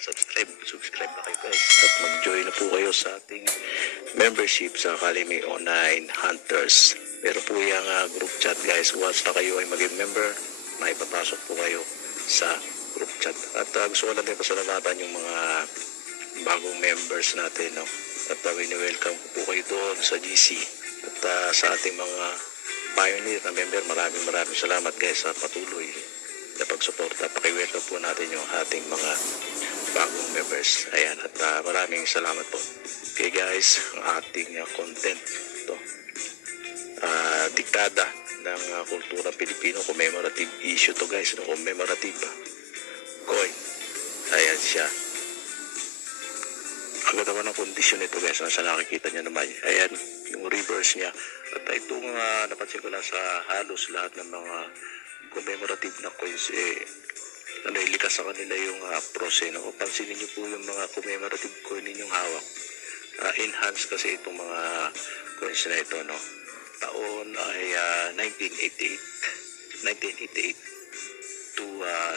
subscribe na kayo guys. At mag-join na po kayo sa ating membership sa Academy Online Hunters. Meron po yung group chat guys. Once na kayo ay maging member, may papasok po kayo sa group chat. At gusto ko na din pasalamatan yung mga bagong members natin. No? At wini-welcome po kayo doon sa GC. At sa ating mga pioneer na member, maraming salamat guys sa patuloy na pagsuporta. Paki-welcome po natin yung ating mga bagong members. Ayan, at maraming salamat po. Okay guys, ang ating content ito. Dekada ng kultura Pilipino, commemorative issue to guys, no? Commemorative coin. Ayan siya. Ang ganda ng kondisyon nito guys, nasa nakikita nyo naman. Ayan, yung reverse niya. At itong napansin ko lang sa halos lahat ng mga commemorative na coins, likas sa kanila yung pros. Kung pansinin nyo po yung mga commemorative coin ninyong hawak, enhanced kasi itong mga coins na ito, no? Taon ay 1988 to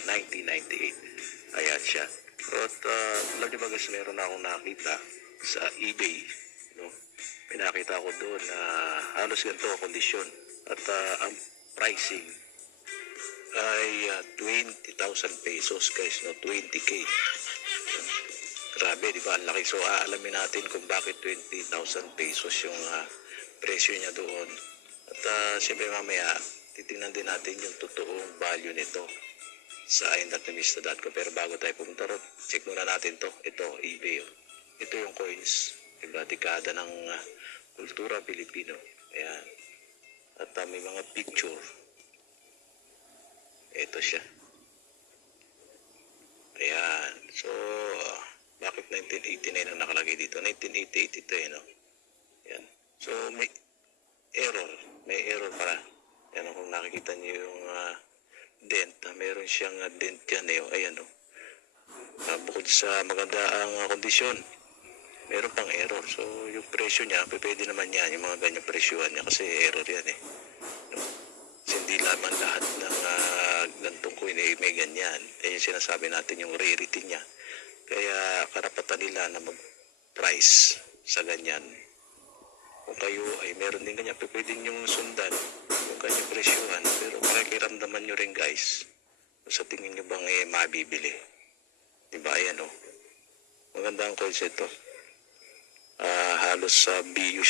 1998. Ayan siya. At alam niyo ba guys, meron akong nakita sa eBay, no? May nakita ko doon na halos ganito ang kondisyon. At ang pricing ay 20,000 pesos guys, no? 20k. Grabe, di ba? Ang laki. So alamin natin kung bakit 20,000 pesos yung presyo niya doon. At siyempre mamaya titingnan din natin yung totoong value nito sa indatimista.com. Pero bago tayo pumunta ron, check muna natin to. Ito, eBay. Ito yung coins, diba? Dekada ng kultura Pilipino. Ayan. At may mga picture. Ito siya. Ayan. So bakit 1989 ang nakalagay dito? 1988 ito no? Ayan. So may error pala. Ayan, kung nakikita niyo yung dent, meron siyang dent yan ayan o. Bukod sa maganda ang kondisyon, meron pang error. So yung presyo niya, pwede naman yan, yung mga ganyang presyuhan niya kasi error yan no? Kasi hindi laman lahat ng gantong coin may ganyan. Yung sinasabi natin yung rarity niya. Kaya karapatan nila na mag-price sa ganyan. Kung kayo ay meron din ganyan, pwede nyo sundan kung kanyang presyuhan. Pero pakikiramdaman nyo rin guys, sa tingin nyo bang mabibili. Diba ayan o. Maganda ang coins ito. Halos sa BU